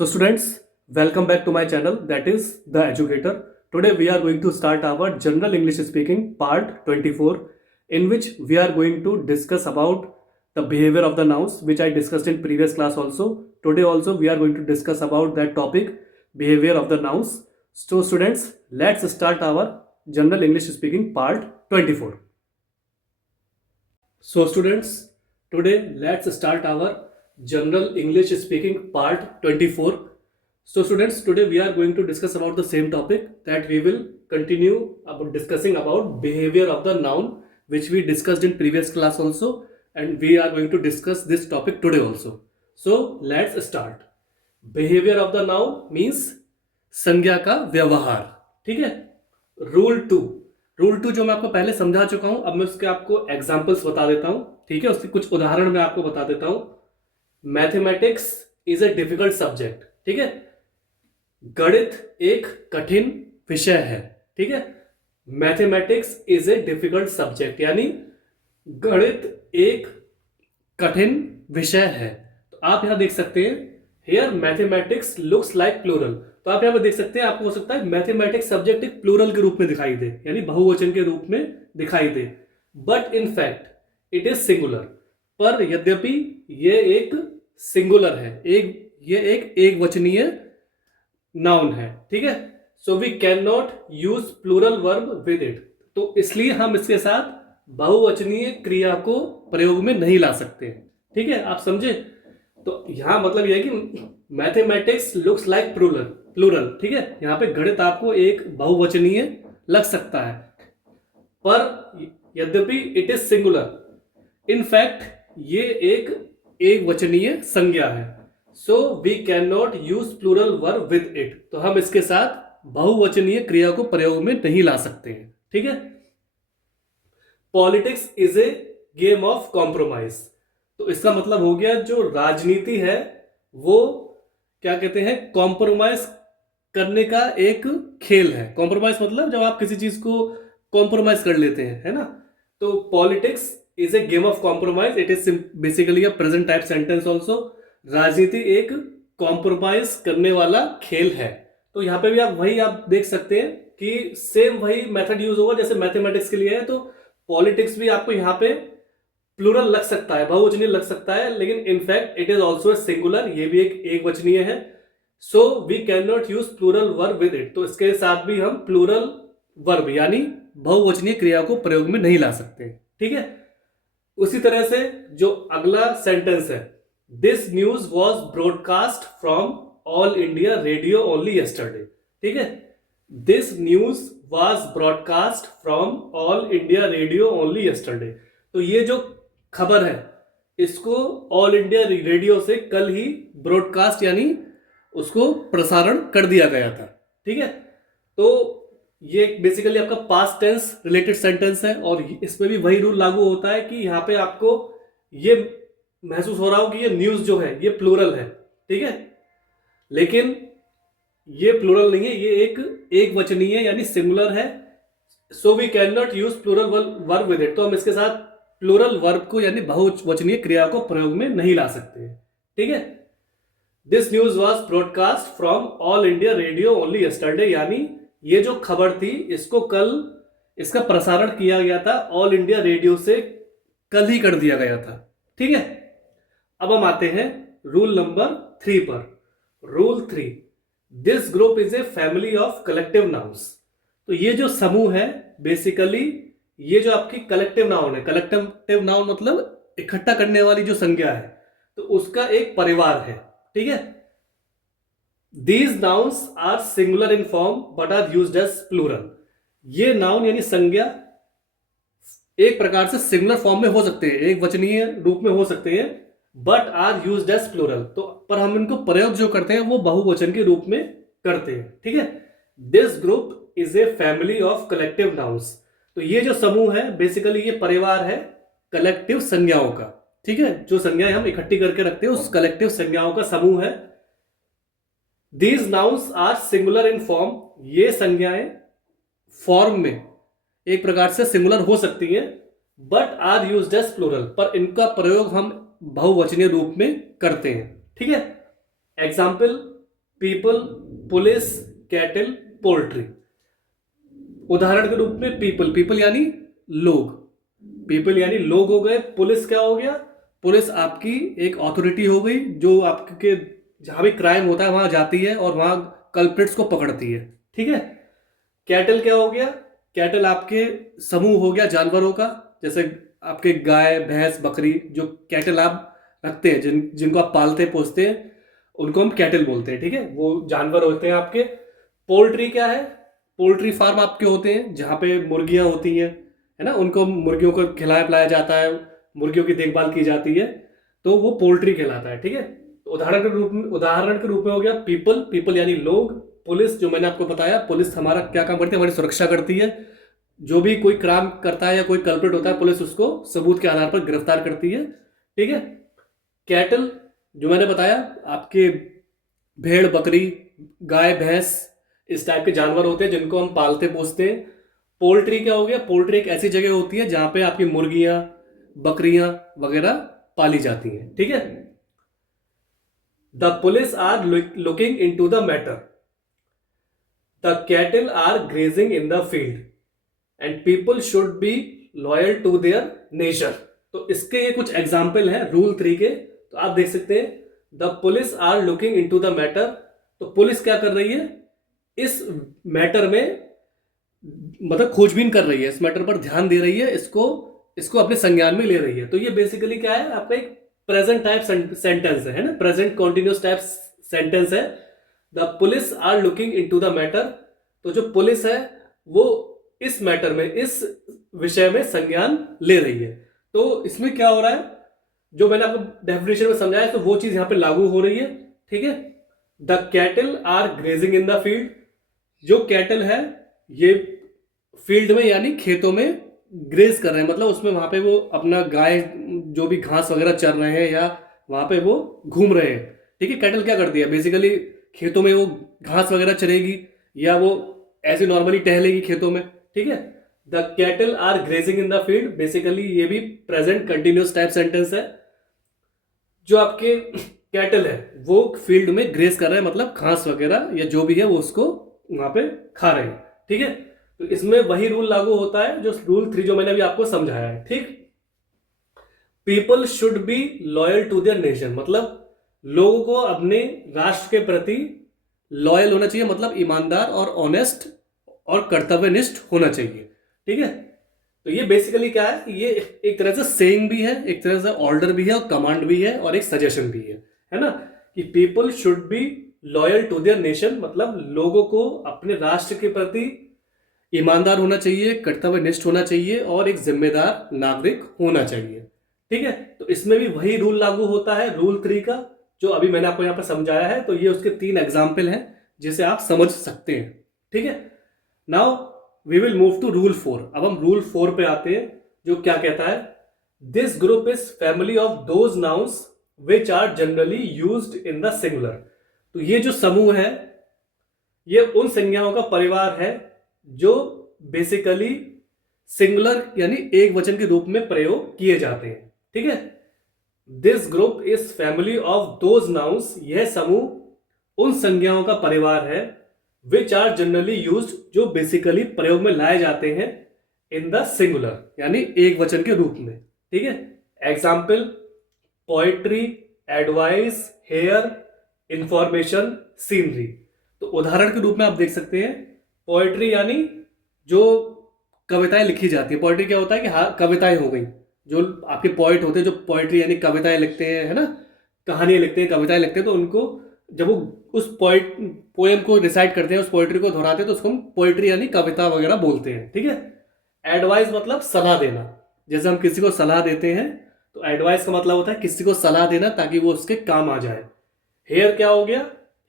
So students, welcome back to my channel, that is The Educator. Today we are going to start our general English speaking part 24, in which we are going to discuss about the behavior of the nouns, which I discussed in previous class also. Today also we are going to discuss about that topic, behavior of the nouns. So students, let's start our general English speaking part 24. So students, today let's start our general English speaking part 24. So students, today we are going to discuss about the same topic, that we will continue about discussing about behavior of the noun, which we discussed in previous class also, and we are going to discuss this topic today also. So let's start. Behavior of the noun means संज्ञा का व्यवहार. ठीक है. Rule to जो मैं आपको पहले समझा चुका हूं, अब मैं उसके आपको एग्जांपल्स बता देता हूं. ठीक है, उसके कुछ उदाहरण मैं आपको बता देता हूं. Mathematics is a difficult subject. ठीक है, गणित एक कठिन विषय है. ठीक है, mathematics is a difficult subject, यानी गणित एक कठिन विषय है. तो आप यहां देख सकते हैं, here mathematics looks like plural. तो आप यहां पर देख सकते हैं, आपको हो सकता है मैथमेटिक्स सब्जेक्ट एक प्लूरल के रूप में दिखाई दे, यानी बहुवचन के रूप में दिखाई दे, but in fact it is singular. पर यद्यपि ये एक सिंगुलर है, ये एक वचनीय नाउन है. ठीक है, so we can not use plural verb with it. तो इसलिए हम इसके साथ बहुवचनीय क्रिया को प्रयोग में नहीं ला सकते हैं. ठीक है, आप समझे. तो यहां मतलब यह है कि मैथमेटिक्स लुक्स लाइक प्लूरल. ठीक है, यहां पे गणित आपको एक बहुवचनीय लग सकता है, पर यद्यपि it is singular. In fact ये एक वचनीय संज्ञा है. So we can not use plural verb with it. तो हम इसके साथ बहुवचनीय क्रिया को प्रयोग में नहीं ला सकते हैं. ठीक है. Politics is a game of compromise. तो इसका मतलब हो गया, जो राजनीति है वो क्या कहते हैं, कॉम्प्रोमाइज करने का एक खेल है. कॉम्प्रोमाइज मतलब जब आप किसी चीज को कॉम्प्रोमाइज कर लेते हैं, है ना. तो politics is a game of compromise. It is basically a present type sentence also. राजनीति एक कॉम्प्रोमाइज करने वाला खेल है. तो यहां पे भी आप देख सकते हैं कि सेम वही मेथड यूज होगा जैसे मैथमेटिक्स के लिए है. तो पॉलिटिक्स भी आपको यहां पे प्लूरल लग सकता है, बहुवचनीय लग सकता है, लेकिन in fact it is also singular. ये भी एक वचनीय है. So we can not use plural verb with it. तो इसके साथ भी हम प्लूरल वर्ब यानी बहुवचनीय क्रिया को प्रयोग में नहीं ला सकते. ठीक है. उसी तरह से जो अगला सेंटेंस है, this news was broadcast from all India radio only yesterday. ठीक है, this news was broadcast from all India radio only yesterday. तो ये जो खबर है, इसको ऑल इंडिया रेडियो से कल ही ब्रॉडकास्ट यानी उसको प्रसारण कर दिया गया था. ठीक है. तो ये बेसिकली आपका पास्ट टेंस रिलेटेड सेंटेंस है, और इसमें भी वही रूल लागू होता है कि यहां पे आपको ये महसूस हो रहा हो कि ये न्यूज जो है ये प्लूरल है. ठीक है, लेकिन ये प्लूरल नहीं है, ये एक वचनीय यानी सिंगुलर है. So we can not use plural verb with it. तो हम इसके साथ प्लूरल वर्ब को यानी बहुवचनीय क्रिया को प्रयोग में नहीं ला सकते. ठीक है. This news was broadcast from all India radio only yesterday, यानी ये जो खबर थी इसको कल इसका प्रसारण किया गया था ऑल इंडिया रेडियो से, कल ही कर दिया गया था. ठीक है. अब हम आते हैं रूल नंबर 3 पर. Rule 3, this group is a family of collective nouns. तो ये जो समूह है, बेसिकली ये जो आपकी कलेक्टिव नाउन है, कलेक्टिव नाउन मतलब इकट्ठा करने वाली जो संज्ञा है, तो उसका एक परिवार है. ठीक है. These nouns are singular in form but are used as plural. ये नाउन यानी संज्ञा एक प्रकार से सिंगुलर फॉर्म में हो सकते हैं, एक वचनीय रूप में हो सकते हैं, but are used as plural. तो पर हम इनको प्रयोग जो करते हैं वो बहुवचन के रूप में करते हैं. ठीक है. This group is a family of collective nouns. तो ये जो समूह है, बेसिकली ये परिवार है कलेक्टिव संज्ञाओं का. ठीक है, जो संज्ञाएं हम इकट्ठी करके रखते हैं उस कलेक्टिव संज्ञाओं का समूह है. These nouns are singular in form. ये संज्ञाएं फॉर्म में एक प्रकार से सिंगुलर हो सकती हैं, but are used as plural. पर इनका प्रयोग हम बहुवचनीय रूप में करते हैं. ठीक है. Example, people, police, cattle, poultry. उदाहरण के रूप में पीपल, पीपल यानी लोग, पीपल यानी लोग हो गए। पुलिस क्या हो गया? पुलिस आपकी एक अथॉरिटी हो गई जो आपके जहां भी क्राइम होता है वहां जाती है और वहां कल्प्रिट्स को पकड़ती है, ठीक है। कैटल क्या हो गया? कैटल आपके समूह हो गया जानवरों का, जैसे आपके गाय, भैंस, बकरी, जो कैटल आप रखते हैं, जिनको आप पालते पोसते हैं, उनको हम कैटल बोलते हैं, ठीक है। वो जानवर होते हैं आपके। पोल्ट्री क्या है? पोल्ट्री फार्म आपके होते हैं जहाँ पे मुर्गियां होती हैं, है ना, उनको मुर्गियों को खिलाया पिलाया जाता है, मुर्गियों की देखभाल की जाती है, तो वो पोल्ट्री कहलाता है, ठीक है। तो उदाहरण के रूप में हो गया पीपल, पीपल यानी लोग। पुलिस, जो मैंने आपको बताया, पुलिस हमारा क्या काम करती है? हमारी सुरक्षा करती है। जो भी कोई क्राइम करता है या कोई कल्प्रिट होता है, पुलिस उसको सबूत के आधार पर गिरफ्तार करती है, ठीक है। कैटल, जो मैंने बताया, आपके भेड़, बकरी, गाय, भैंस, इस टाइप के जानवर होते हैं जिनको हम पालते पोसते हैं। पोल्ट्री क्या हो गया? पोल्ट्री एक ऐसी जगह होती है जहां पे आपकी मुर्गियां, बकरियां वगैरह पाली जाती हैं, ठीक है। The police are looking in to the matter, the cattle are grazing in the field, and people should be loyal to their nature. तो इसके ये कुछ एग्जाम्पल हैं रूल 3 के, तो आप देख सकते हैं। The police are looking in to the matter, तो पुलिस क्या कर रही है? इस मैटर में मतलब खोजबीन कर रही है, इस मैटर पर ध्यान दे रही है, इसको इसको अपने संज्ञान में ले रही है। तो ये बेसिकली क्या है? आपका एक प्रेजेंट टाइप सेंटेंस है ना, प्रेजेंट कॉन्टिन्यूस टाइप सेंटेंस है। The police are looking into the matter, तो जो पुलिस है वो इस मैटर में, इस विषय में संज्ञान ले रही है। तो इसमें क्या हो रहा है? जो मैंने आपको डेफिनेशन में समझाया, तो वो चीज यहां पे लागू हो रही है, ठीक है। The cattle are grazing in the field, जो कैटल है ये फील्ड में यानी खेतों में ग्रेज कर रहे हैं, मतलब उसमें वहां पे वो अपना गाय जो भी घास वगैरह चर रहे हैं या वहां पे वो घूम रहे हैं, ठीक है। कैटल क्या करती है? बेसिकली खेतों में वो घास वगैरह चरेगी या वो ऐसे नॉर्मली टहलेगी खेतों में, ठीक है। The cattle are grazing in the field, basically ये भी प्रेजेंट कंटिन्यूस टाइप सेंटेंस है। जो आपके कैटल है वो फील्ड में ग्रेज कर रहे हैं, मतलब घास वगैरह या जो भी है वो उसको वहां पे खा रहे हैं, ठीक है। तो इसमें वही रूल लागू होता है जो रूल 3 जो मैंने अभी आपको समझाया है, ठीक। People should be loyal to their nation, मतलब लोगों को अपने राष्ट्र के प्रति लॉयल होना चाहिए, मतलब ईमानदार और ऑनेस्ट और कर्तव्यनिष्ठ होना चाहिए, ठीक है। तो ये बेसिकली क्या है? ये एक तरह से सेइंग भी है, एक तरह से ऑर्डर भी है, और कमांड भी है, और एक सजेशन भी है ना, कि people should be loyal to their nation, मतलब लोगों को अपने राष्ट्र के प्रति ईमानदार होना चाहिए, कर्तव्यनिष्ठ होना चाहिए, और एक जिम्मेदार नागरिक होना चाहिए, ठीक है। तो इसमें भी वही रूल लागू होता है रूल 3 का, जो अभी मैंने आपको यहाँ पर समझाया है। तो ये उसके 3 एग्जाम्पल हैं जिसे आप समझ सकते हैं, ठीक है। Now we will move to rule 4। अब हम रूल 4 पे आते हैं, जो क्या कहता है? This group is family of those nouns which are generally used in the singular. तो ये जो समूह है ये उन संज्ञाओं का परिवार है जो बेसिकली सिंगुलर यानी एक वचन के रूप में प्रयोग किए जाते हैं, ठीक है। This group is family of those nouns, यह समूह उन संज्ञाओं का परिवार है विच आर जनरली यूज्ड, जो बेसिकली प्रयोग में लाए जाते हैं इन द सिंगुलर यानी एक वचन के रूप में, ठीक है। Example: poetry, advice, hair, information, scenery. तो उदाहरण के रूप में आप देख सकते हैं, पोएट्री यानी जो कविताएं लिखी जाती है। पोएट्री क्या होता है कि हाँ, कविताएं हो गई, जो आपके पोएट होते हैं जो पोएट्री यानी कविताएं लिखते हैं, है ना, कहानियां लिखते हैं, कविताएं लिखते हैं, तो उनको जब वो उस पोएम को रिसाइट करते हैं, उस पोएट्री को दोहराते हैं, तो उसको हम पोएट्री यानी कविता वगैरह बोलते हैं, ठीक है। एडवाइस मतलब सलाह देना, जैसे हम किसी को सलाह देते हैं तो एडवाइस का मतलब होता है किसी को सलाह देना ताकि वो उसके काम आ जाए। हेयर क्या हो गया?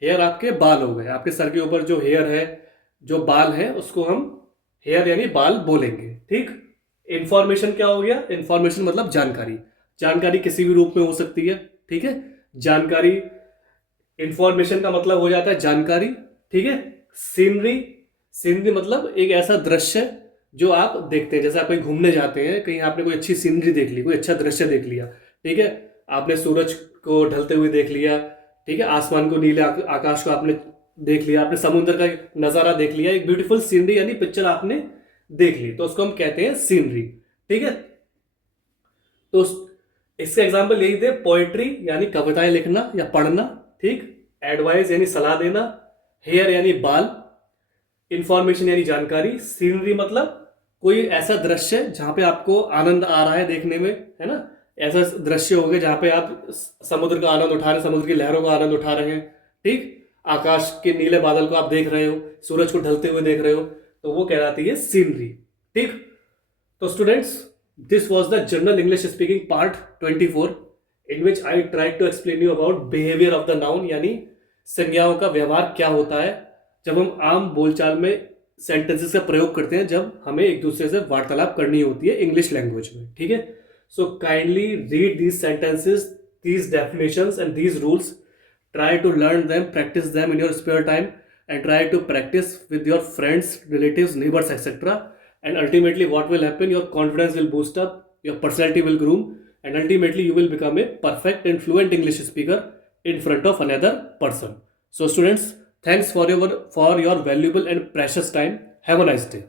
हेयर आपके बाल हो गए, आपके सर के ऊपर जो हेयर है, जो बाल है, उसको हम हेयर यानी बाल बोलेंगे, ठीक। इंफॉर्मेशन क्या हो गया? इंफॉर्मेशन मतलब जानकारी, जानकारी किसी भी रूप में हो सकती है, ठीक है। जानकारी, इंफॉर्मेशन का मतलब हो जाता है जानकारी, ठीक है। सीनरी, सीनरी मतलब एक ऐसा दृश्य जो आप देखते हैं, जैसे आप कहीं घूमने जाते हैं, कहीं आपने कोई अच्छी सीनरी देख ली, कोई अच्छा दृश्य देख लिया, ठीक है, आपने सूरज को ढलते हुए देख लिया, ठीक है, आसमान को, नीले आकाश को आपने देख लिया, आपने समुद्र का नजारा देख लिया, एक ब्यूटीफुल सीनरी यानी पिक्चर आपने देख ली, तो उसको हम कहते हैं सीनरी। ठीक है, तो इसका एग्जाम्पल यही थे, पोएट्री यानी कविताएं लिखना या पढ़ना, ठीक, एडवाइस यानी सलाह देना, हेयर यानी बाल, इंफॉर्मेशन यानी जानकारी, सीनरी मतलब कोई ऐसा दृश्य जहां पे आपको आनंद आ रहा है देखने में, है ना, ऐसा दृश्य हो गया जहां पे आप समुद्र का आनंद उठा रहे हैं, समुद्र की लहरों का आनंद उठा रहे हैं, ठीक, आकाश के नीले बादल को आप देख रहे हो, सूरज को ढलते हुए देख रहे हो, तो वो कहलाती है सीनरी। ठीक, तो students, this was the general English speaking part 24 in which I try to explain you about behaviour of the noun, यानी संज्ञाओं का व्यवहार क्या होता है जब हम आम बोलचाल में सेंटेंसेस का प्रयोग करते हैं, जब हमें एक दूसरे से वार्तालाप करनी होती है इंग्लिश लैंग्वेज में। ठीक है, so kindly read these sentences, these definitions and these rules, try to learn them, practice them in your spare time, and try to practice with your friends, relatives, neighbors, etc. And ultimately what will happen, your confidence will boost up, your personality will groom, and ultimately you will become a perfect and fluent English speaker in front of another person. So students, thanks for your valuable and precious time. Have a nice day.